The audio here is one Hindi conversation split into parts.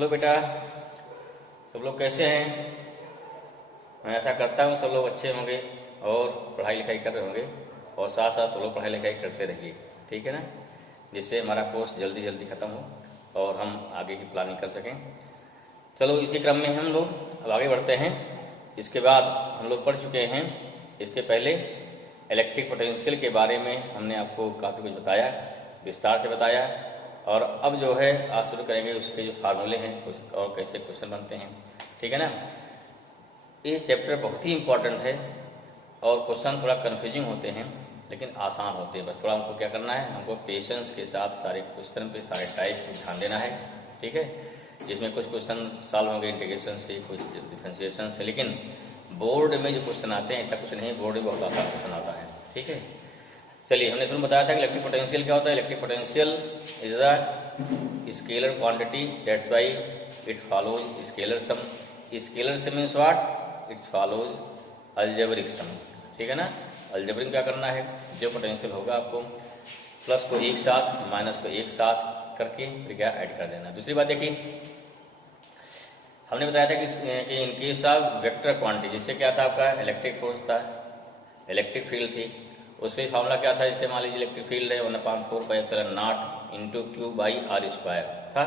हेलो बेटा, सब लोग कैसे हैं। मैं ऐसा करता हूँ सब लोग अच्छे होंगे और पढ़ाई लिखाई कर रहे होंगे और साथ साथ सब लोग पढ़ाई लिखाई करते रहिए, ठीक है ना, जिससे हमारा कोर्स जल्दी जल्दी ख़त्म हो और हम आगे की प्लानिंग कर सकें। चलो इसी क्रम में हम लोग अब आगे बढ़ते हैं। इसके बाद हम लोग पढ़ चुके हैं, इसके पहले इलेक्ट्रिक पोटेंशियल के बारे में हमने आपको काफ़ी कुछ बताया, विस्तार से बताया। और अब जो है आज शुरू करेंगे उसके जो फार्मूले हैं कुछ और कैसे क्वेश्चन बनते हैं, ठीक है ना। ये चैप्टर बहुत ही इम्पोर्टेंट है और क्वेश्चन थोड़ा कन्फ्यूजिंग होते हैं लेकिन आसान होते हैं। बस थोड़ा हमको क्या करना है, हमको पेशेंस के साथ सारे क्वेश्चन पे सारे टाइप को ध्यान देना है, ठीक है। जिसमें कुछ क्वेश्चन सॉल्व होंगे इंटीग्रेशन से, कुछ डिफरेंशिएशन से, लेकिन बोर्ड में जो क्वेश्चन आते हैं ऐसा कुछ नहीं, बोर्ड में बहुत आसान क्वेश्चन आता है, ठीक है। चलिए, हमने शुरू में बताया था कि इलेक्ट्रिक पोटेंशियल क्या होता है। Electric potential is the scalar quantity, that's why it follows scalar sum. Scalar sum means what, it follows algebraic sum, ठीक है ना। अलजेब्रिक क्या करना है, जो पोटेंशियल होगा आपको प्लस को एक साथ माइनस को एक साथ करके फिर क्या ऐड कर देना। दूसरी बात देखिए, हमने बताया था कि in case of vector quantity, जैसे क्या था आपका इलेक्ट्रिक फोर्स था, इलेक्ट्रिक फील्ड थी, उसमें फार्मूला क्या था। जैसे मान लीजिए इलेक्ट्रिक फील्ड है 1/4πε0 into Q by R square था।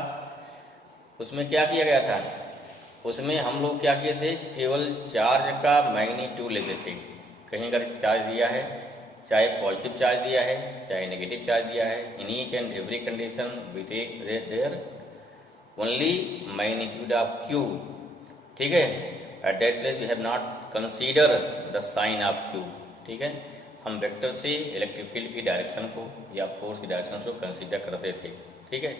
उसमें क्या किया गया था, उसमें हम लोग क्या किए थे, केवल चार्ज का मैग्नीट्यूड लेते थे। कहीं अगर चार्ज दिया है, चाहे पॉजिटिव चार्ज दिया है चाहे नेगेटिव चार्ज दिया है, in each and every condition we take their only magnitude of q, ठीक है। At that place we have not consider the sign of q, ठीक है। हम वेक्टर से इलेक्ट्रिक फील्ड की डायरेक्शन को या फोर्स की डायरेक्शन को कंसीडर करते थे, ठीक है।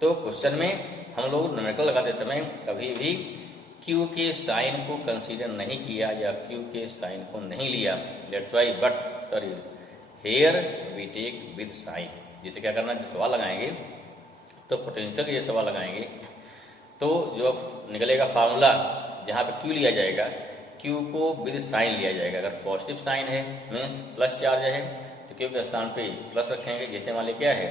तो क्वेश्चन में हम लोग न्यूमेरिकल लगाते समय कभी भी क्यू के साइन को कंसीडर नहीं किया या क्यू के साइन को नहीं लिया। That's why here we take with sign. जिसे क्या करना, जो सवाल लगाएंगे तो पोटेंशियल ये सवाल लगाएंगे तो जो निकलेगा फार्मूला, जहाँ पे क्यू लिया जाएगा, क्यू को विद साइन लिया जाएगा। अगर पॉजिटिव साइन है मीन्स प्लस चार्ज है तो क्यू के स्थान पे प्लस रखेंगे। जैसे मान लीजिए क्या है,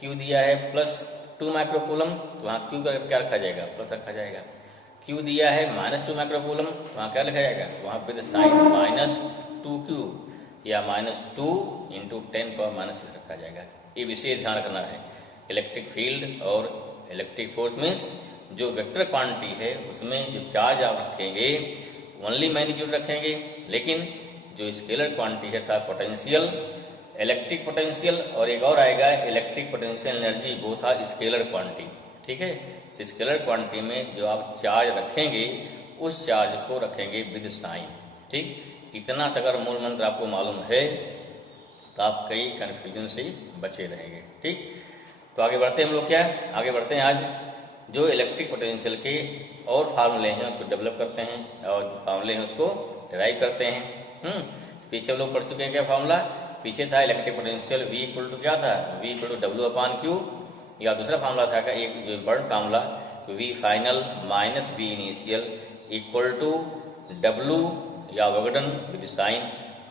क्यू दिया है +2 माइक्रोकूलम तो वहाँ क्यू का क्या रखा जाएगा, प्लस रखा जाएगा। क्यू दिया है -2 माइक्रोकूलम तो वहाँ क्या लिखा जाएगा, वहाँ विद साइन -2Q या -2 × 10⁻⁻6 रखा जाएगा। ये विशेष ध्यान रखना है। इलेक्ट्रिक फील्ड और इलेक्ट्रिक फोर्स मीन्स जो वेक्टर क्वांटिटी है उसमें जो चार्ज आप रखेंगे ओनली मैग्नीट्यूड रखेंगे, लेकिन जो स्केलर क्वांटिटी है था पोटेंशियल, इलेक्ट्रिक पोटेंशियल और एक और आएगा इलेक्ट्रिक पोटेंशियल एनर्जी, वो था स्केलर क्वांटिटी, ठीक है। तो स्केलर क्वांटिटी में जो आप चार्ज रखेंगे उस चार्ज को रखेंगे विद साइन, ठीक। इतना सा अगर मूल मंत्र आपको मालूम है तो आप कई कन्फ्यूजन से बचे रहेंगे, ठीक। तो आगे बढ़ते हैं हम लोग, क्या आगे बढ़ते हैं, आज जो इलेक्ट्रिक पोटेंशियल के और फार्मूले हैं उसको डेवलप करते हैं और जो फार्मूले हैं उसको डिराइव करते हैं। पीछे हम लोग पढ़ चुके हैं क्या फार्मूला, पीछे था electric potential V equal to क्या था, V इक्वल टू W/Q, या दूसरा फार्मूला था का एक जो important formula V final minus V initial equal to W या विघटन with sign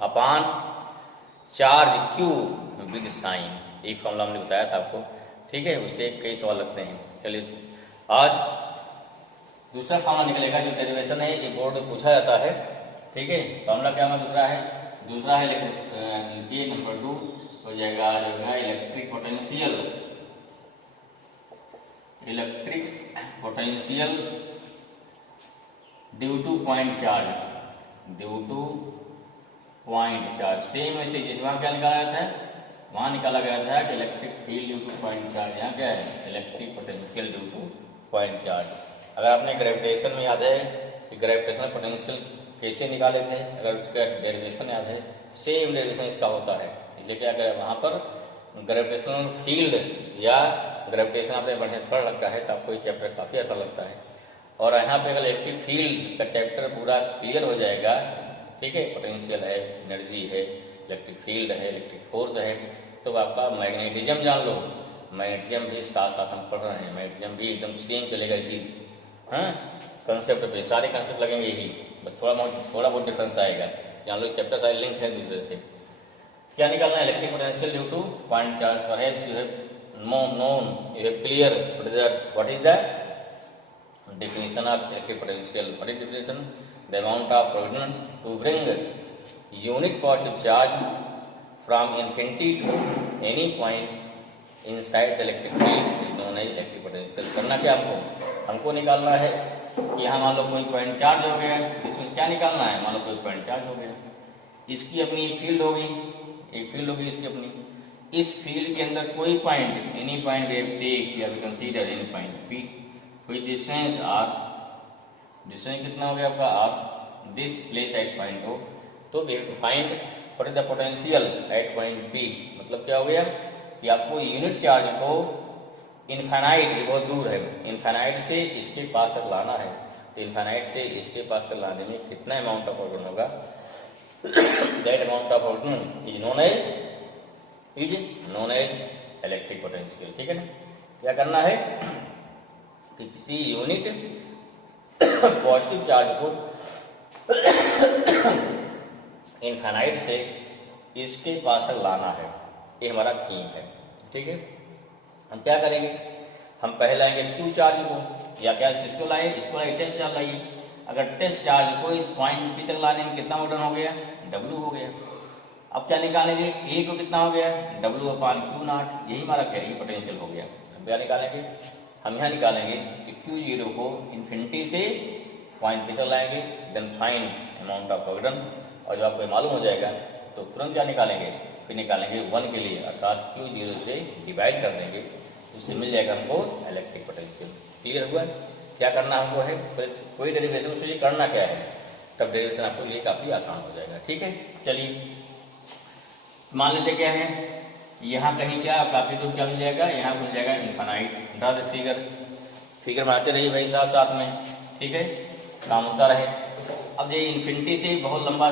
upon charge Q with sign. एक फार्मूला हमने बताया था आपको, ठीक है। उससे कई सवाल लगते हैं। चलिए आज दूसरा फार्मूला निकलेगा, जो डेरिवेशन है ये बोर्ड में पूछा जाता है, ठीक है। फार्मूला क्या है, दूसरा है लिखिए नंबर 2 हो जाएगा, जो है electric potential due two point charge, same वैसे जिस वहाँ क्या निकाला जाता है, वहाँ निकाला गया था कि electric field due two point charge, यहाँ क्या है electric potential due two point charge. अगर आपने ग्रेविटेशन में याद है कि ग्रेविटेशनल पोटेंशियल कैसे निकाले थे, अगर उसका डेरिवेशन याद है, सेम डेरिवेशन इसका होता है। इसलिए क्या करें, वहाँ पर ग्रेविटेशनल फील्ड या ग्रेविटेशन आपने बढ़िया पढ़ रखा है तो आपको ये चैप्टर काफ़ी अच्छा लगता है। और यहाँ पे अगर इलेक्ट्रिक फील्ड का चैप्टर पूरा क्लियर हो जाएगा, ठीक है, पोटेंशियल है, एनर्जी है, इलेक्ट्रिक फील्ड है, इलेक्ट्रिक फोर्स है, तो आपका मैग्नेटिज्म जान लो, मैग्नेटिज्म भी साथ साथ हम पढ़ रहे हैं, मैग्नेटिज्म भी एकदम सेम चलेगा इसी कंसेप्ट पे, सारे कंसेप्ट लगेंगे यही, बस थोड़ा बहुत डिफरेंस आएगा। जान लो चैप्टर सारे लिंक है दूसरे से। क्या निकालना है, electric potential due two point charge. Perhaps you have known, you have clear what is the definition of electric potential. What is definition? The amount of proton to bring unit positive charge from infinity to any point inside the electric field is known as electric potential. करना क्या हमको निकालना है कि यहाँ मान लो कोई पॉइंट चार्ज हो गया, इसमें क्या निकालना है, मान लो कोई पॉइंट चार्ज हो गया, इसकी अपनी एक फील्ड होगी, इसकी अपनी, इस फील्ड के अंदर कोई point, any point we have take, we have consider any point P, कोई डिस्टेंस आर, डिस्टेंस कितना हो गया आपका R, this place at point O, तो we have to find what is the potential at point P. मतलब क्या हो गया कि आपको यूनिट चार्ज को इनफाइनाइट, ये बहुत दूर है, इनफाइनाइट से इसके पास तक लाना है, तो इनफाइनाइट से इसके पास तक लाने में कितना अमाउंट ऑफ प्रोटॉन होगा, that amount of proton is known as electric potential. ठीक है ना, क्या करना है कि किसी यूनिट पॉजिटिव चार्ज को इनफाइनाइट से इसके पास तक लाना है, ये हमारा थीम है। ठीक है, हम क्या करेंगे, हम पहले लाएंगे क्यू चार्ज को, या क्या इसको लाए, टेस्ट चार्ज लाइए। अगर टेस्ट चार्ज को इस पॉइंट पी तक लाने में कितना मोटन हो गया, डब्ल्यू हो गया। अब क्या निकालेंगे, ए को कितना हो गया, डब्ल्यू अपान क्यू नॉट, यही हमारा क्या, पोटेंशियल हो गया। हम क्या निकालेंगे, हम यहाँ निकालेंगे कि क्यू जीरो को इन्फिनिटी से पॉइंट पी तक लाएंगे, then find amount of proton, और जब आपको मालूम हो जाएगा तो तुरंत क्या निकालेंगे, फिर निकालेंगे 1 के लिए, अर्थात क्यू जीरो से डिवाइड कर देंगे, उससे मिल जाएगा हमको इलेक्ट्रिक पोटेंशियल। क्लियर हुआ, क्या करना हमको है, कोई डेरिवेशन उससे करना क्या है, तब डेरिवेशन आपको लिए काफी आसान हो जाएगा। ठीक है, चलिए मान लेते क्या है, यहाँ कहीं क्या काफी दूर क्या मिल जाएगा, यहाँ मिल जाएगा इनफाइनाइट। ड्रा दिस फिगर बनाते रहिए भाई साथ साथ में, ठीक है, काम होता रहे। अब ये इन्फिनिटी से बहुत लंबा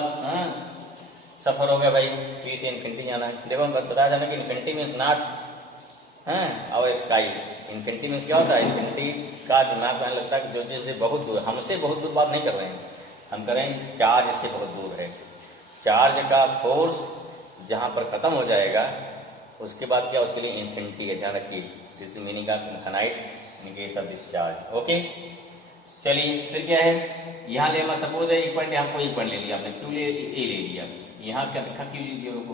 सफर हो गया भाई, पी से इन्फिनिटी जाना है। देखो बताया था ना कि इन्फिनिटी मीन्स नॉट और स्काई। इन्फिनिटी मीन्स क्या होता है, इन्फिनिटी का दिमाग में लगता है कि जो चीज़ से बहुत दूर, हमसे बहुत दूर बात नहीं कर रहे हैं, हम कर रहे हैं चार्ज से बहुत दूर है। चार्ज का फोर्स जहाँ पर खत्म हो जाएगा उसके बाद क्या, उसके लिए इन्फिनिटी है, ध्यान रखिए। This meaning of infinite in case of this charge. Okay, चलिए फिर क्या है, यहाँ ले मैं सपोज है एक पॉइंट, यहाँ कोई पॉइंट ले लिया आपने, क्यू ले ले लिया, यहाँ क्या लिखा क्यू जीरो को,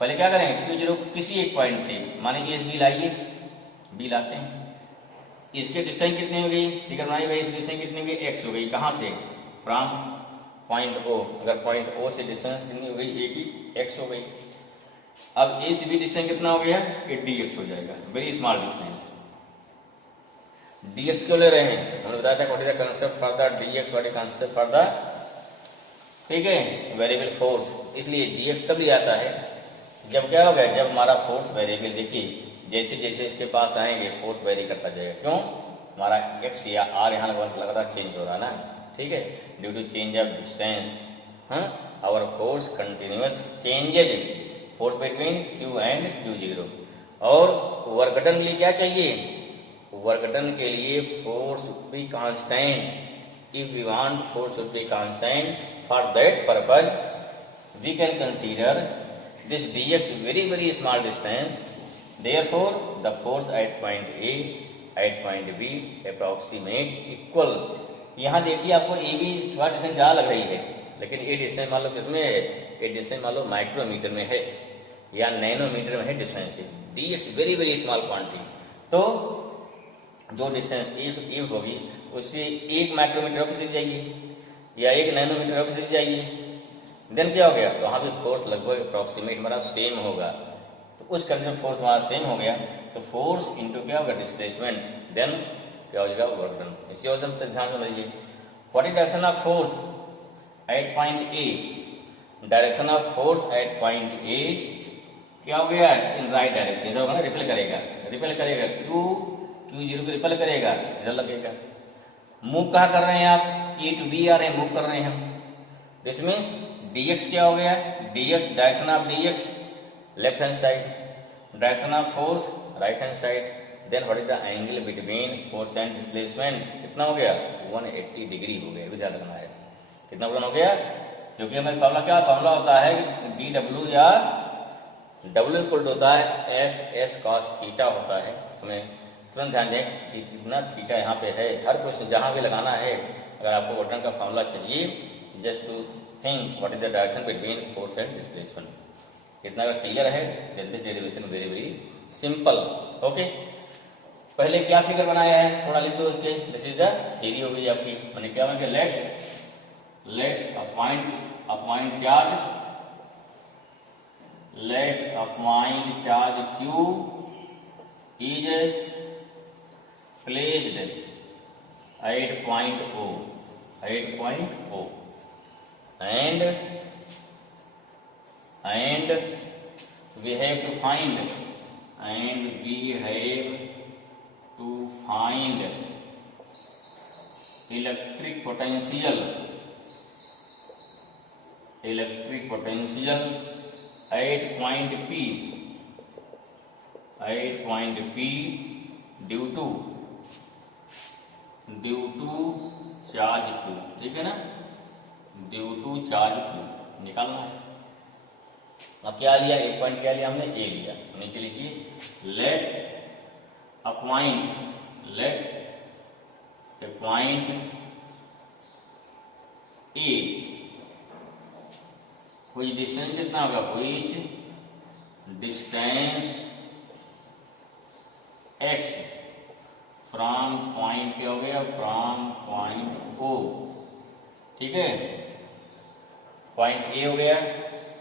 पहले क्या करेंगे, क्यू जीरो को किसी एक पॉइंट से, माने एस बी लाइए, बी लाते हैं, इसके डिस्टेंस कितनी हो गई, फिगर बनाइए भाई, इस डिस्टेंस कितनी हो गई, एक्स हो गई, कहाँ से, फ्रॉम पॉइंट ओ, अगर पॉइंट ओ से डिस्टेंस कितनी हो गई, ए की एक्स हो गई। अब ए से भी डिस्टेंस कितना हो गया, ये डी एक्स हो जाएगा, वेरी स्मॉल डिस्टेंस। dx क्यों ले रहे हैं, हमने बताया था what is the concept for the dx, what is concept for the, ठीक है, वेरिएबल फोर्स। इसलिए dx तब लिया जाता है जब क्या हो गया, जब हमारा फोर्स वेरिएबल, देखिए जैसे जैसे इसके पास आएंगे फोर्स वेरी करता जाएगा, क्यों, हमारा x या r यहाँ लगातार चेंज हो रहा है ना, ठीक है, due to change of distance, our force continuous changes force between q and q zero. और वर्क डन के लिए क्या चाहिए, वर्क डन के लिए force should be constant. If we want force should be constant, for that purpose we can consider this dx very small distance, therefore the force at point A at point B approximate equal। यहाँ देखिए आपको ए भी थोड़ा डिस्टेंस ज़्यादा लग रही है, लेकिन ये डिस्टेंस मान लो किसमें है, ये डिस्टेंस मान लो माइक्रोमीटर में है या नैनोमीटर में है डिस्टेंस है, dx वेरी स्मॉल क्वांटिटी। तो जो डिस्टेंस ए होगी उससे 1 माइक्रोमीटर होकर सीख जाइए या 1 नैनोमीटर होकर सीख जाइए, देन क्या हो गया, तो वहाँ भी फोर्स लगभग अप्रॉक्सीमेट हमारा सेम होगा। तो उस कंडीशन फोर्स हमारा सेम हो गया, तो फोर्स इंटू क्या होगा, डिस्प्लेसमेंट, देन क्या हो जाएगा, वर्क डन। इसी वजह से ध्यान समझिए, what is direction of force at point A, direction of force at point ए क्या हो गया, इन राइट डायरेक्शन, इधर होगा ना, रिपेल करेगा क्यू जीरो को रिपेल करेगा, इधर लगेगा। मूव कहाँ कर रहे हैं आप, ए टू बी आ रहे हैं, मूव कर रहे हैं हम। दिस मीन्स dx क्या हो गया, dx direction of dx left hand side, direction of force right hand side, then what is the angle between force and displacement, कितना हो गया, 180 डिग्री हो गया, ध्यान रखना है कितना हो गया, क्योंकि हमारे फॉर्मूला क्या, फॉर्मूला होता है डी डब्ल्यू या डब्ल्यू इक्वल होता है एफ एस कॉस थीटा होता है, हमें तुरंत ध्यान दें कि कितना थीटा यहाँ पे है। हर क्वेश्चन जहाँ भी लगाना है, अगर आपको वर्क डन का फॉर्मूला चाहिए, just to think what is the direction between force and displacement. इतना अगर क्लियर है then this derivation very very simple. Okay, पहले क्या फिगर बनाया है थोड़ा लिख दो उसके। दिस इज द थ्योरी हो गई आपकी। मैंने क्या बोला, let a point charge, let a point charge Q is placed at point O, and we have to find electric potential at point P due to charge Q, ठीक है ना, ड्यू टू चार्ज Q निकालना है। अब क्या लिया, एक पॉइंट क्या लिया हमने, ए लिया। नीचे लिखिए लेट अ पॉइंट ए, कोई डिस्टेंस कितना होगा, कोई डिस्टेंस x फ्रॉम पॉइंट क्या हो गया, फ्रॉम पॉइंट O, ठीक है, पॉइंट ए हो गया,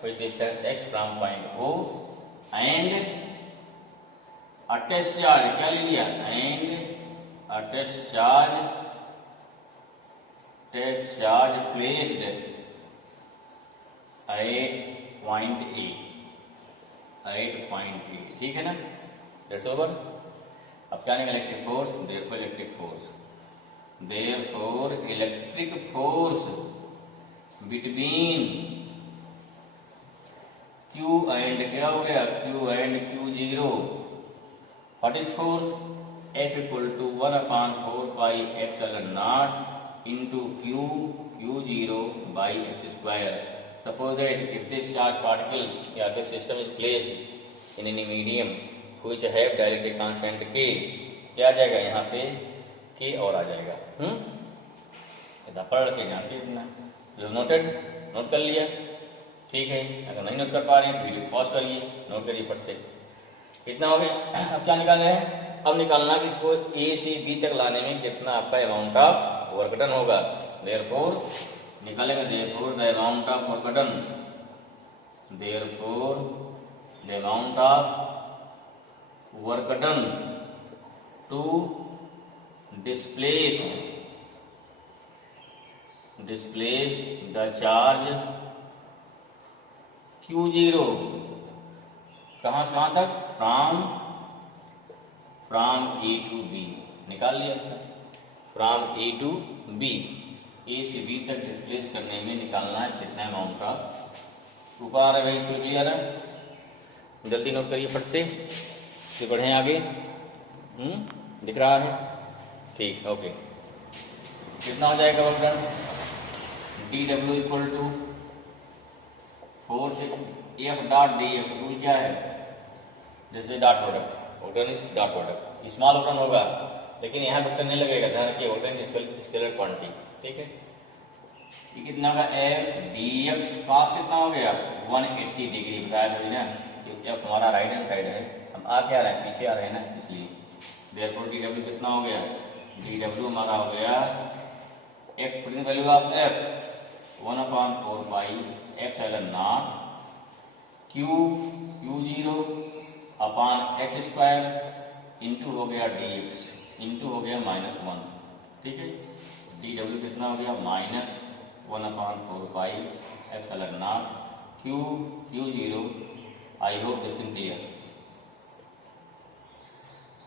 कोई distance x from point O, and attach charge क्या ले लिया, and attach charge placed at point A, ठीक है ना, दैट्स ओवर। अब क्या निकला, electric force, therefore electric force between Q and क्या हो गया, Q and Q0, what is force, F equal to 1/4 pi epsilon naught into Q0 by x square. Suppose that if this charge particle या this system is placed in any medium which have dielectric constant K, क्या आ जाएगा यहाँ पे, K और आ जाएगा। इतना पढ़ के यहाँ पे इतना जो नोट कर लिया, ठीक है। अगर नहीं नोट कर पा रहे हैं वीडियो पॉज करिए, नोट करिए फट से। इतना हो गया। अब क्या निकालना है, अब निकालना कि इसको A से B तक लाने में कितना आपका अमाउंट ऑफ वर्क डन होगा। देयरफॉर निकालेगा, therefore the amount of work done, therefore the amount of work done to displace the charge Q0, कहां से कहां तक, फ्रॉम A to B, निकाल लिया from A to B, A से B तक डिस्प्लेस करने में निकालना है कितना अमाउंट का। ऊपर आ रहा है भाई, सुन लिया ना, जल्दी नोट करिए फट से, फिर बढ़े आगे। दिख रहा है, ठीक, ओके। कितना हो जाएगा work done, dW equal to force F dot d, F rule क्या है, जैसे dot product, work done is dot product, small work done होगा लेकिन यहाँ वर्क डन नहीं लगेगा, ध्यान रखिए, वर्क डन स्केलर क्वांटिटी, ठीक है। ये कितना होगा, F dx पास कितना हो गया, 180 डिग्री बताया था ना, क्योंकि F हमारा राइट हैंड साइड है, हम आ क्या रहे हैं, पीछे आ रहे हैं ना, इसलिए देयरफॉर dW कितना हो गया, dW हमारा हो गया F value of F 1/4 pi epsilon not Q0 upon x square into हो गया dx इंटू हो गया -1, ठीक है। dW कितना हो गया, -1/4 pi epsilon not Q0। I hope this is clear.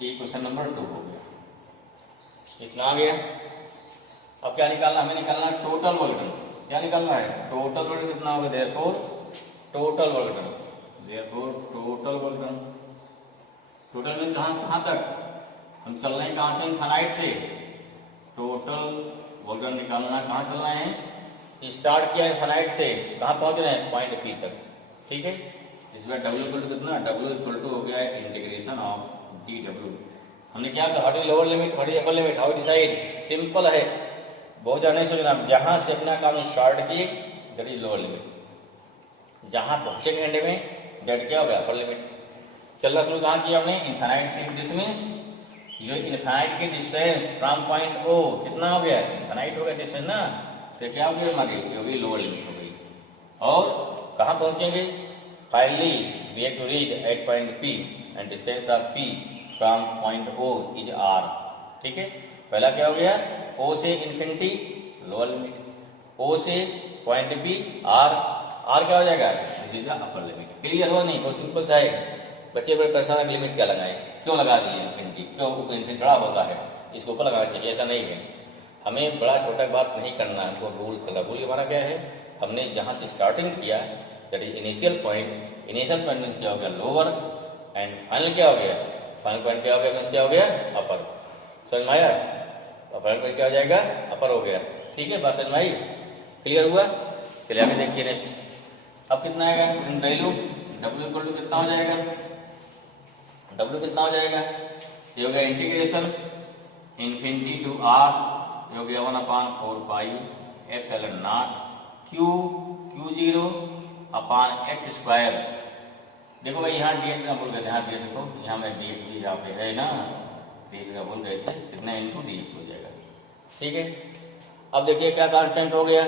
ये क्वेश्चन नंबर 2 हो गया, इतना आ गया। अब क्या निकालना, हमें निकालना है टोटल वर्क डन। क्या निकालना है, टोटल वर्क कितना होगा, therefore total work done, therefore total work done. Total में कहां से कहां तक, हम चल रहे हैं कहां से, इनफाइनाइट से। टोटल वर्क डन निकालना कहां चल रहे हैं, स्टार्ट किया इनफाइनाइट से, कहां पहुंच रहे हैं, पॉइंट P तक, ठीक है। इसमें W इक्वल टू कितना, W इक्वल टू हो गया इंटीग्रेशन ऑफ dW हमने क्या था, what is lower limit, what is upper limit, how decide, simple है, बहुत ज्यादा नहीं सोचना। जहां से अपना काम स्टार्ट किए दैट इज लोअर लिमिट, जहां पहुंचे एंड में दैट क्या हो गया अपर लिमिट। चलना शुरू कहाँ किया हमने, इनफाइनाइट से। दिस मीन्स जो इनफाइनाइट की डिस्टेंस फ्रॉम पॉइंट ओ कितना हो गया, इनफाइनाइट हो गया डिस्टेंस ना, तो क्या हो गया हमारी, ये हो गई लोअर लिमिट हो गई। और कहाँ पहुंचेंगे, finally we have to reach at point p and distance of p from point o is r. ठीक है, पहला क्या हो गया, ओ से इन्फिनिटी लोअर लिमिट, ओ से पॉइंट पी आर, आर क्या हो जाएगा, this is the upper limit. Clear हो नहीं, बहुत सिंपल सा है। बच्चे बड़े परेशान, लिमिट क्या लगाए, क्यों लगा दिए इन्फिनिटी, क्यों इन्फिनिटी बड़ा होता है इसको ऊपर लगाना चाहिए, ऐसा नहीं है। हमें बड़ा छोटा बात नहीं करना है, हमको रूल चला। रूल हमारा क्या है, हमने जहाँ से स्टार्टिंग किया that is initial point, initial point means क्या हो गया लोअर, एंड फाइनल क्या हो गया, फाइनल पॉइंट क्या हो गया, मीन्स क्या हो गया अपर। समझ में आया, फाइनल पॉइंट क्या हो जाएगा, अपर हो गया। ठीक है, बात समझ में आई, क्लियर हुआ। चलिए आगे देखिए नेक्स्ट। अब कितना आएगा वैल्यू, डब्ल्यू इक्वल टू कितना हो जाएगा, डब्ल्यू कितना हो जाएगा, ये हो गया इंटीग्रेशन इन्फिनिटी टू आर, ये हो गया 1/4 pi epsilon not Q Q zero upon x square. देखो भाई यहाँ डीएक्स का भूल गए थे, यहाँ डीएक्स को, यहाँ में डीएक्स भी यहाँ पे है ना, डीएक्स का भूल गए थे, कितना इंटू डीएक्स हो जाएगा। ठीक है, अब देखिए क्या कांस्टेंट हो गया,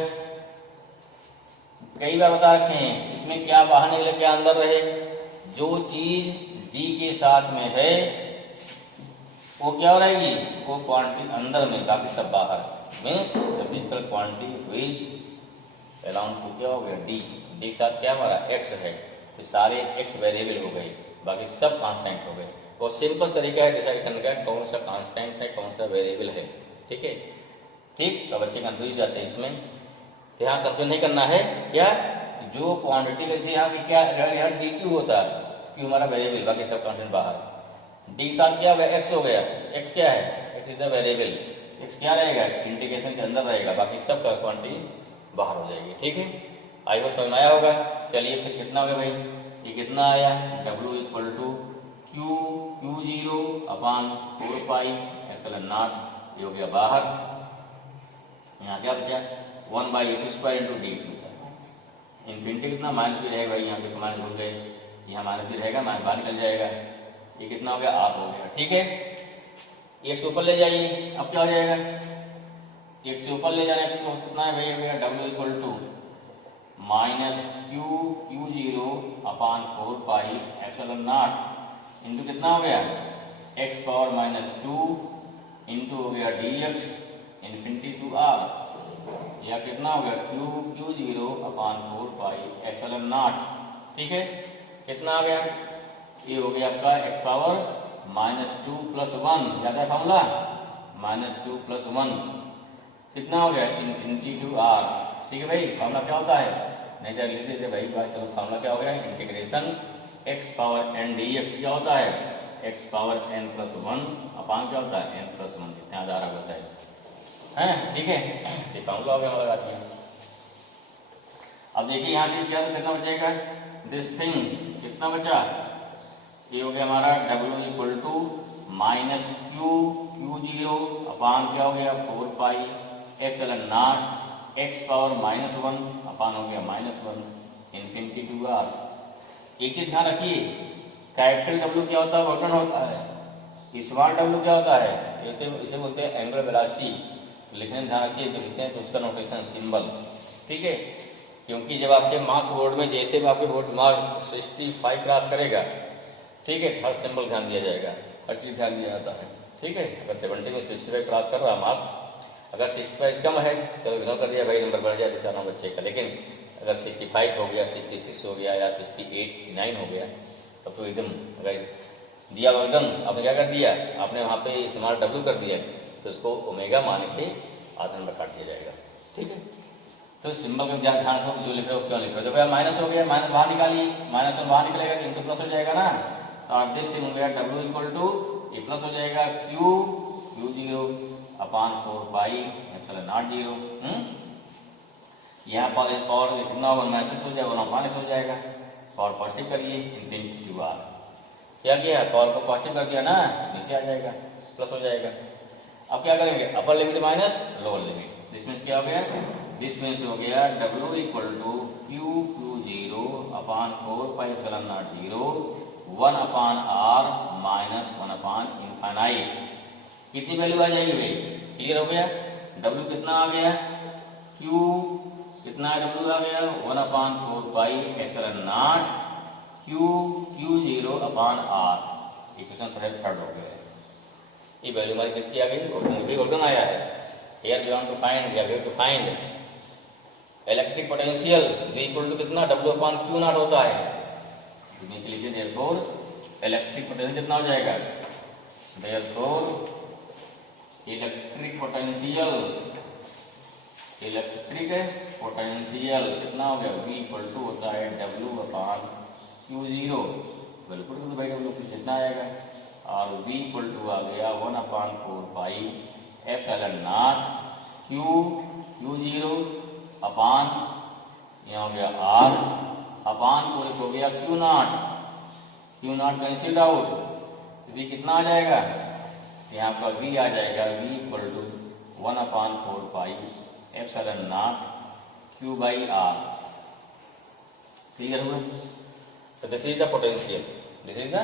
कई बार बता रखे हैं इसमें क्या बाहर निकले क्या अंदर रहे। जो चीज डी के साथ में है वो क्या हो रहेगी, वो क्वांटिटी अंदर में, बाकी सब बाहर। Means the physical quantity with allowed to क्या हो गया डी, डी के साथ क्या हमारा एक्स है, तो सारे एक्स वेरिएबल हो गए, बाकी सब कांस्टेंट हो गए। और सिंपल तरीका है डिसाइड करने का कौन सा कांस्टेंट है कौन सा वेरिएबल है। ठीक है, ठीक, तो बच्चे कंफ्यूज जाते हैं इसमें, यहाँ कंफ्यूज नहीं करना है। क्या, जो क्वांटिटी जैसे यहाँ की क्या यहाँ डी क्यू होता है, क्यू हमारा वेरिएबल, बाकी सब कांस्टेंट बाहर। डी के साथ क्या हो गया, एक्स हो गया, एक्स क्या है, x is the variable, x क्या रहेगा इंटीग्रेशन के अंदर रहेगा, बाकी सब का क्वांटिटी बाहर हो जाएगी। ठीक है, आई होप समझ में आया होगा। चलिए फिर कितना हो गया भाई, ये कितना आया, W equal to Q Q zero upon 4 pi epsilon naught, ये हो गया बाहर। यहाँ क्या बचा 1/x² into d q. Infinity कितना माइनस भी रहेगा, यहाँ पे माइनस भूल गए, यहाँ माइनस भी रहेगा, माइनस बाहर निकल जाएगा, ये कितना हो गया आर हो गया। ठीक है, एक्स ऊपर ले जाइए, अब क्या हो जाएगा, एक्स से ऊपर ले जाना, एक्स को कितना है भाई, हो गया W equal to minus q Q zero upon 4 pi epsilon naught into कितना हो गया एक्स पावर माइनस 2 इंटू हो गया d x infinity to r, या कितना हो गया q Q zero upon 4 pi epsilon naught. ठीक है, कितना आ गया, ये हो गया आपका एक्स पावर माइनस 2 प्लस 1, याद है फॉर्मूला, माइनस 2 प्लस 1 कितना हो गया इन्फिनिटी टू आर। ठीक है भाई, फॉर्मूला क्या होता है, नहीं जान लीजिए भाई बात। चलो फॉर्मूला क्या हो गया, integration x power n d x क्या होता है, x power n plus 1 upon क्या होता है एन प्लस 1, कितना आ रहा होता है। ठीक है, ये फॉर्मूला हो गया हमारा लगाते हैं। अब देखिए यहाँ से क्या कितना बचेगा, दिस थिंग कितना बचा, ये हो गया हमारा W equal to minus q Q zero upon क्या हो गया 4 pi epsilon naught x power minus 1 upon हो गया माइनस 1 इन्फिनिटी टू आर। एक चीज ध्यान रखिए, कैपिटल डब्ल्यू क्या होता है, वर्क डन होता है, स्मॉल डब्ल्यू क्या होता है, इसे बोलते हैं एंगुलर वेलोसिटी। लिखने में ध्यान रखिए, जो लिखते हैं तो उसका नोटेशन सिंबल। ठीक है, क्योंकि जब आपके मार्क्स बोर्ड में जैसे भी आपके बोर्ड मार्क्स 65 क्रॉस करेगा, ठीक है, हर सिंबल ध्यान दिया जाएगा, हर चीज ध्यान दिया जाता है। ठीक है, अगर 70 में 65 क्रॉस कर रहा मार्क्स, अगर 65 कम है चलो इग्नोर कर दिया भाई, नंबर बढ़ जाए बेचारा बच्चे का, लेकिन अगर 65 हो गया 66 हो गया या 68 69 हो गया तब तो एकदम अगर दिया वो एकदम आपने क्या कर दिया, आपने वहाँ पे स्मॉल डब्ल्यू कर दिया तो उसको ओमेगा मान के आधा नंबर काट दिया जाएगा। ठीक है, तो सिंबल का ध्यान रखो, जो लिख रहे हो क्यों लिख रहे हो। देखो यार माइनस हो गया, माइनस बाहर निकालिए, माइनस और बाहर निकलेगा तो इंटू प्लस हो जाएगा ना, तो दिस थिंग हो गया डब्ल्यू इक्वल टू ये प्लस हो जाएगा Q Q zero upon 4 pi epsilon not zero. यहाँ पर पावर कितना होगा माइनस हो जाएगा, माइनस हो जाएगा, पावर पॉजिटिव करिए इन्फिनिटी टू आर, क्या किया पावर को पॉजिटिव कर दिया ना, नीचे आ जाएगा प्लस हो जाएगा। अब क्या करेंगे, upper limit minus lower limit. This means क्या हो गया, दिस मीन्स हो गया W equal to Q Q zero upon 4πε0 1 upon R minus 1 upon infinite. कितनी वैल्यू आ जाएगी भाई, क्लियर हो गया। W कितना आ गया, Q कितना W आ गया 1 अपान 4πε0 Q क्यू जीरो अपान R। इक्वेशन थर्ड हो गया। ये वैल्यू हमारी किसकी आ गई, ऑर्गन आया है। Here we want to find, we are going to find electric potential V equal to कितना W अपान Q नॉट होता है। नीचे लिखिए देयरफॉर इलेक्ट्रिक पोटेंशियल कितना हो जाएगा, देयरफॉर इलेक्ट्रिक पोटेंशियल कितना हो गया, V इक्वल टू होता है W अपान Q जीरो। बिल्कुल तो भाई W कितना आएगा, और V इक्वल टू आ गया 1 अपान 4πε0 क्यू जीरो अपान यहाँ हो गया R अपान को हो गया Q not cancelled out. V कितना आ जाएगा, यहाँ पर V आ जाएगा V equal to 1 upon 4πε0 Q by R। Clear हुआ। तो this is the potential, this is the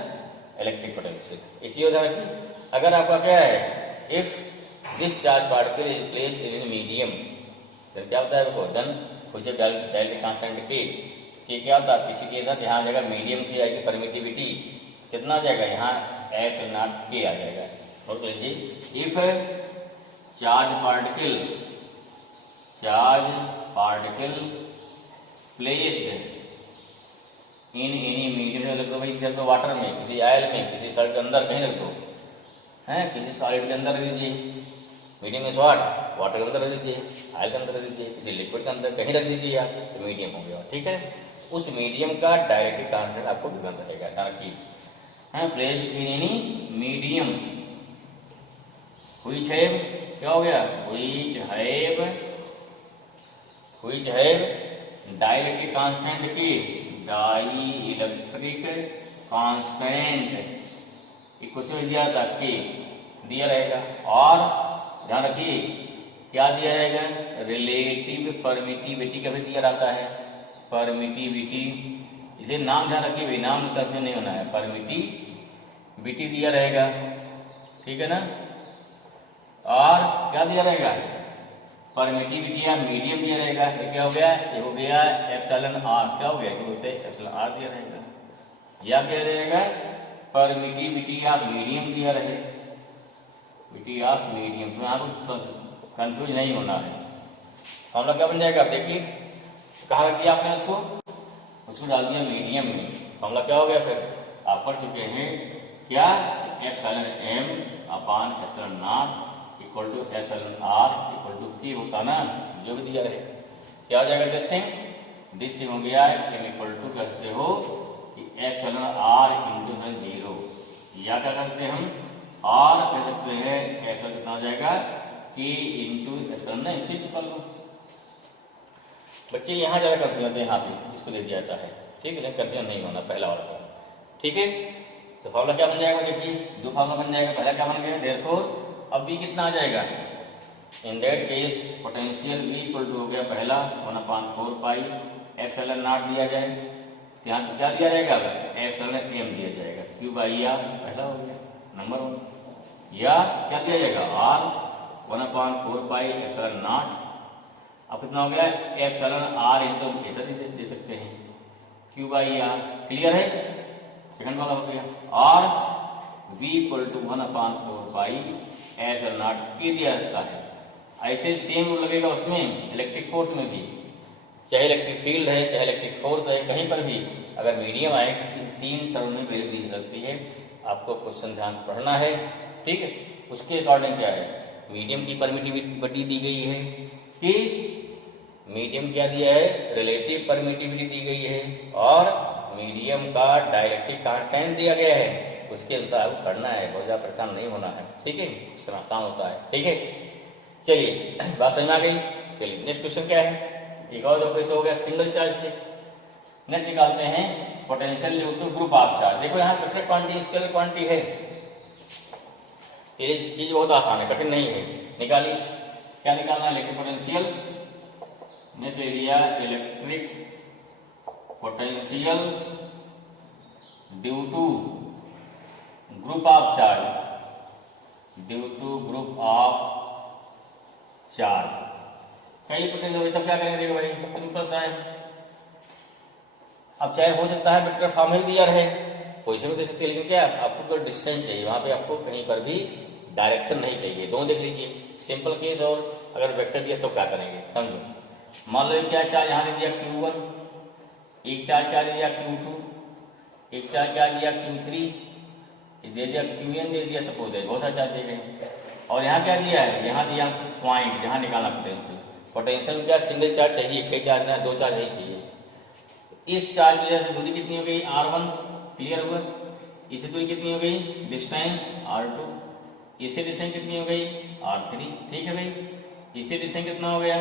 electric potential. इसी वजह की अगर आपका क्या है, if this charge particle is place in medium, फिर क्या होता है देखो, देन कुछ डायरेक्ट कांस्टेंट के क्या होता है, किसी के साथ यहाँ जाएगा मीडियम की आएगी परमिटिविटी कितना आ जाएगा, यहाँ H0 K आ जाएगा। नोट लीजिए, if charge particle placed in any medium रख दो भाई, रख दो वाटर में, किसी आयल में, किसी सॉलिड के अंदर कहीं रख दो, हैं किसी सॉलिड के अंदर रख दीजिए, मीडियम इज व्हाट, वाटर के अंदर रख दीजिए, आयल के अंदर रख दीजिए, किसी लिक्विड के अंदर कहीं रख दीजिए आप, तो मीडियम हो गया। ठीक है, उस मीडियम का डायरेक्ट कांस्टेंट आपको गिवन रहेगा, ताकि हैं place in any medium which have, क्या हो गया, व्हिच हैव डाइलेक्ट्रिक कांस्टेंट की डाइलेक्ट्रिक कांस्टेंट इक्वेशन दिया था के दिया रहेगा, और ध्यान रखिए क्या दिया रहेगा, रिलेटिव परमिटिविटी का भी दिया रहता है, परमिटिविटी, इसे नाम ध्यान रखिए भाई, नाम कंफ्यूजन नहीं होना है, परमिटिविटी दिया रहेगा, ठीक है ना। और क्या दिया रहेगा, परमिटिविटी या मीडियम दिया रहेगा, ये क्या हो गया, ये हो गया एप्सिलॉन आर, क्या हो गया, ये बोलते हैं एप्सिलॉन आर दिया रहेगा, या क्या रहेगा, परमिटिविटी या मीडियम दिया रहे, विटी ऑफ मीडियम, तो यहाँ को कंफ्यूज नहीं होना है। फॉर्मूला क्या बन जाएगा, देखिए कहाँ रख दिया आपने उसको डाल दिया मीडियम में, फॉर्मूला क्या हो गया, फिर आप पढ़ चुके हैं क्या, epsilon m upon epsilon naught equal to epsilon r equal to k होता ना, जो भी दिया रहे क्या हो जाएगा, दिस थिंग हो गया एम इक्वल टू कहते हो कि एप्सिलॉन आर इंटू 0, या क्या करते हैं हम, और कह सकते हैं एप्सिलॉन कितना हो जाएगा, के इंटू एप्सिलॉन, ना इसी कर लो बच्चे, यहाँ ज्यादा कंफ्यूजन होते हैं, यहाँ पे इसको दे दिया जाता है, ठीक है, कंफ्यूजन नहीं होना पहला वाला, ठीक है। तो फॉर्मूला क्या बन जाएगा, देखिए दो फॉर्मूला बन जाएगा, पहला क्या बन गया, देयरफॉर अब V कितना आ जाएगा, in that case potential V equal to हो गया पहला 1/4πε0 दिया जाए, यहाँ तो क्या दिया जाएगा, एप्सिलॉन m दिया जाएगा, Q बाई R पहला हो गया नंबर 1, या क्या दिया जाएगा R 1/4πε0, अब कितना हो गया, एप्सिलॉन R इंटू थीटा दे सकते हैं, Q बाई R, क्लियर है, सेकंड वाला हो गया, और V इक्वल टू 1/4πε0 के दिया जाता है। ऐसे सेम रूल लगेगा उसमें इलेक्ट्रिक फोर्स में भी, चाहे इलेक्ट्रिक फील्ड है चाहे इलेक्ट्रिक फोर्स है, कहीं पर भी अगर मीडियम आए, तीन टर्म में वैल्यू दी जाती है, आपको क्वेश्चन ध्यान से पढ़ना है, ठीक है। उसके अकॉर्डिंग क्या है, मीडियम की परमिटिविटी दी गई है कि मीडियम क्या दिया है, रिलेटिव परमिटिविटी दी गई है, और मीडियम का डाइलेक्ट्रिक कांस्टेंट दिया गया है, उसके अनुसार आपको पढ़ना है, बहुत ज्यादा परेशान नहीं होना है, ठीक है, इसमें आसान होता है, ठीक है। चलिए बात समझ में आ गई, चलिए नेक्स्ट क्वेश्चन क्या है, एक और तो हो गया सिंगल चार्ज से। नेक्स्ट निकालते हैं potential due to group of charge. देखो यहाँ वेक्टर क्वांटिटी स्केलर क्वांटिटी है, ये चीज बहुत आसान है, कठिन नहीं है। निकालिए, क्या निकालना है? Electric potential net area electric potential due to group of charge, due to group of charge. कई पोटेंशियल तब क्या करेंगे? देखो भाई सिंपल सा है। अब चाहे हो सकता है वेक्टर फॉर्म ही दिया रहे, पोजीशन भी दे सकती है, लेकिन क्या आपको तो डिस्टेंस चाहिए, वहां पे आपको कहीं पर भी डायरेक्शन नहीं चाहिए। दोनों देख लीजिए, सिंपल केस और अगर वेक्टर दिया तो क्या करेंगे समझो। मान लो क्या चार्ज यहाँ दे दिया Q1, एक चार्ज क्या दे दिया Q2, एक चार्ज क्या दिया Q3, दे दिया Qn दे दिया, सपोज है बहुत सारे चार्ज दे गए। और यहाँ क्या दिया है? यहाँ दिया पॉइंट जहाँ निकालना पोटेंशियल। पोटेंशियल क्या सिंगल चार्ज चाहिए, कई चार्ज ना, दो चार्ज नहीं चाहिए। इस चार्ज की वजह से दूरी कितनी हो गई? R1, क्लियर हुआ। इसे दूरी कितनी हो गई? Distance R2। इसे डिस्टेंस कितनी हो गई? R3, ठीक है भाई। इसे डिस्टेंस कितना हो गया?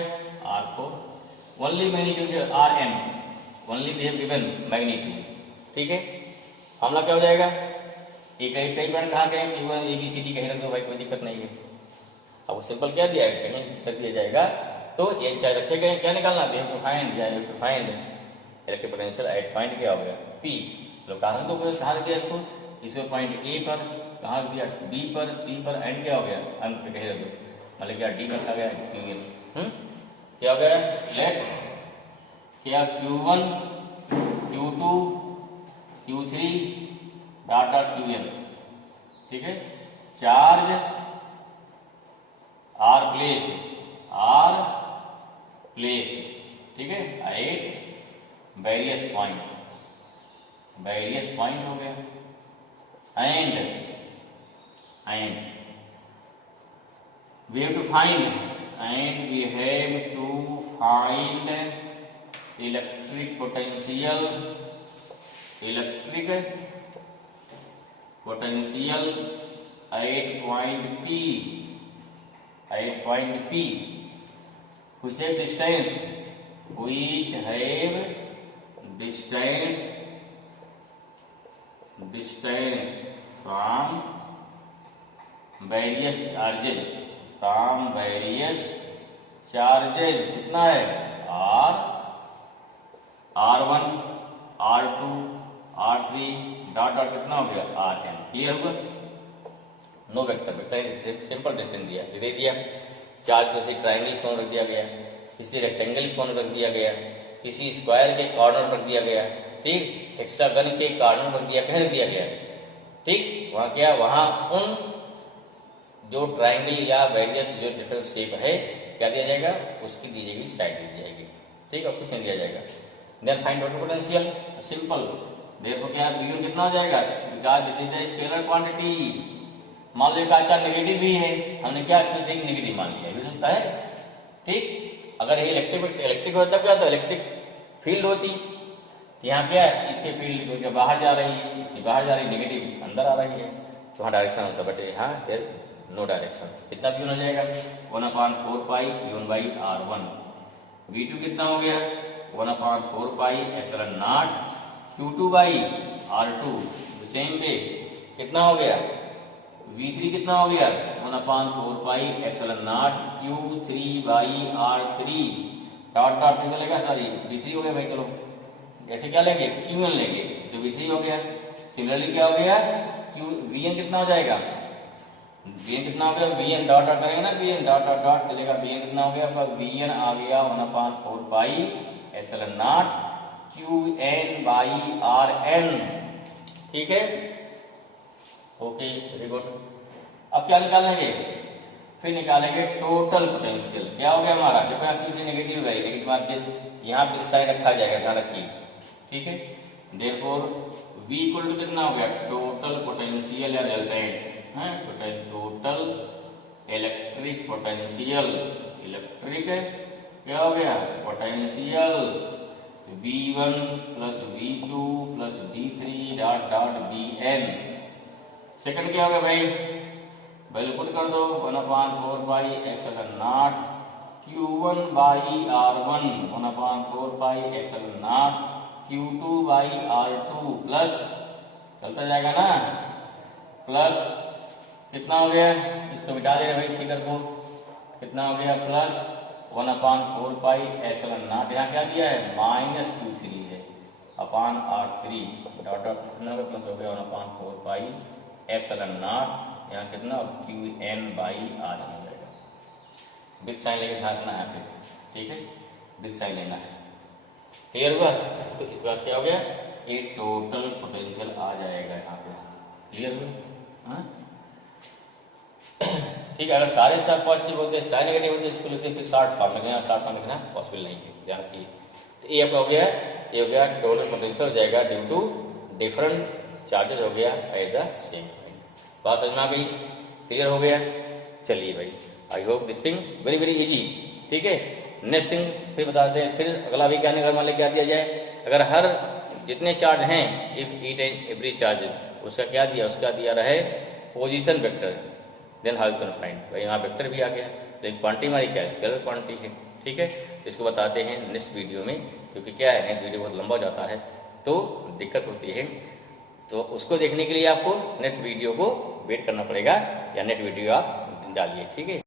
R4। Only magnitude Rn, only they have given magnitude, ठीक है। मामला क्या हो जाएगा? एक कई पॉइंट कहाँ गए? Q1 ABCD कहीं रख दो भाई, कोई दिक्कत नहीं है। अब वो सिंपल क्या दिया है, कहीं रख दिया जाएगा। तो ये चार्ज रखे गए, क्या निकालना? They have to find electric potential at point क्या हो गया? P। तो कहाँ तो कहाँ दिया इसको? इसको पॉइंट A पर, कहाँ दिया? B पर, C पर, एंड क्या हो गया? अंत पे कहीं रख दो, मतलब क्या D रखा गया Qn। क्या हो गया? लेट क्या Q1 Q2 Q3 dot dot Qn, ठीक है। चार्ज आर प्लेस्ड, ठीक है, एट वेरियस पॉइंट हो गया। And we have to find electric potential at point P which have distance from various charges, कितना है? R1 R2 R3 dot dot कितना हो गया? Rn, क्लियर हुआ। नो वेक्टर सिंपल डिस्टेंस दिया, दे दिया। चार्ज को किसी ट्रायंगल कोण रख दिया गया, किसी रेक्टेंगल कोण रख दिया गया, किसी स्क्वायर के कॉर्नर रख दिया गया, ठीक। हेक्सागन के कॉर्नर रख दिया, कहीं रख दिया गया, ठीक। वहाँ क्या, वहाँ उन जो ट्रायंगल या वेरियस जो डिफरेंट शेप है क्या दिया जाएगा? उसकी दी जाएगी साइड दी जाएगी, ठीक है, कुछ नहीं दिया जाएगा। Then find total potential, simple. देखो क्या V1 कितना हो जाएगा? Because this is the scalar quantity. मान लो का नेगेटिव भी है, हमने क्या किसी नेगेटिव मान लिया, भी सकता है, ठीक। अगर ये इलेक्ट्रिक होता क्या तो इलेक्ट्रिक फील्ड होती, यहाँ क्या है? इसके फील्ड बाहर जा रही है, बाहर जा रही है, नेगेटिव अंदर आ रही है, तो वहाँ डायरेक्शन होता, बट यहाँ फिर नो डायरेक्शन। कितना V1 हो जाएगा? 1/4 पाई V1 बाई R1। V2 कितना हो गया? 1/4 pi epsilon not Q2 by R2। Same way कितना हो गया? V3 कितना हो गया? 1/4 pi epsilon not Q3 by R3 dot dot निकलेगा, सॉरी V3 हो गया भाई। चलो ऐसे क्या लेंगे? Qn लेंगे, तो V3 हो गया। सिमिलरली क्या हो गया? Vn कितना हो जाएगा? Vn कितना हो गया? Vn डॉट डॉट करेंगे ना, Vn डॉट डॉट डॉट चलेगा। Vn कितना हो गया? Vn आ गया 1/4 pi epsilon not Qn by Rn, ठीक है, ओके, वेरी गुड। अब क्या निकालेंगे? फिर निकालेंगे टोटल पोटेंशियल। क्या हो गया हमारा? देखो यहाँ क्यों से नेगेटिव है, नेगेटिव आप यहाँ पे साइन रखा जाएगा, ध्यान रखिए, ठीक है। देयरफॉर V इक्वल टू कितना हो गया? टोटल पोटेंशियल या रिजल्टेंट है, टोटल इलेक्ट्रिक पोटेंशियल, इलेक्ट्रिक क्या हो गया? Potential V1 plus V2 plus V3 dot dot Vn। Second क्या हो गया भाई? वैल्यू पुट कर दो, 1/4 pi epsilon not Q1 by R1, 1/4 pi epsilon not Q2 by R2 plus, चलता जाएगा ना, प्लस कितना हो गया, इसको मिटा दे रहे भाई फिगर को, कितना हो गया प्लस 1/4 पाई एप्सिलॉन नॉट, यहाँ क्या दिया है -2/3 है अपान R3 डॉट डॉट कितना होगा प्लस हो गया 1/4 पाई एप्सिलॉन नॉट, यहाँ कितना QN/R हो जाएगा। विद साइन लेके ध्यान रखना है फिर, ठीक है, विद साइन लेना है। क्लियर हुआ? तो इस बात क्या हो गया, ये टोटल पोटेंशियल आ जाएगा यहाँ पे। क्लियर हुआ? हाँ ठीक है। अगर सारे सब पॉजिटिव होते हैं सारे नेगेटिव होते हैं इसको लिखते हैं शॉर्ट फॉर्म में, यहाँ शॉर्ट फॉर्म लिखना पॉसिबल नहीं है, ध्यान रखिए। तो ये आपका हो गया, ये हो गया टोटल पोटेंशियल हो जाएगा ड्यू टू डिफरेंट चार्जेस हो गया एट द सेम पॉइंट। बात समझ में आ गई? क्लियर हो गया? चलिए भाई, I hope this thing very very easy. ठीक है, नेक्स्ट थिंग फिर बताते हैं। फिर अगला भी क्या मान लें क्या दिया जाए, अगर हर जितने चार्ज हैं if each and every charge उसका क्या दिया, उसका दिया रहे position vector, then how you can find. भाई यहाँ वेक्टर भी आ गया, लेकिन क्वांटिटी हमारी क्या है, स्केलर क्वांटिटी है। ठीक है, इसको बताते हैं नेक्स्ट वीडियो में, क्योंकि क्या है नेक्स्ट वीडियो बहुत लंबा हो जाता है तो दिक्कत होती है। तो उसको देखने के लिए आपको नेक्स्ट वीडियो को वेट करना पड़ेगा, या नेक्स्ट वीडियो आप डालिए। ठीक है।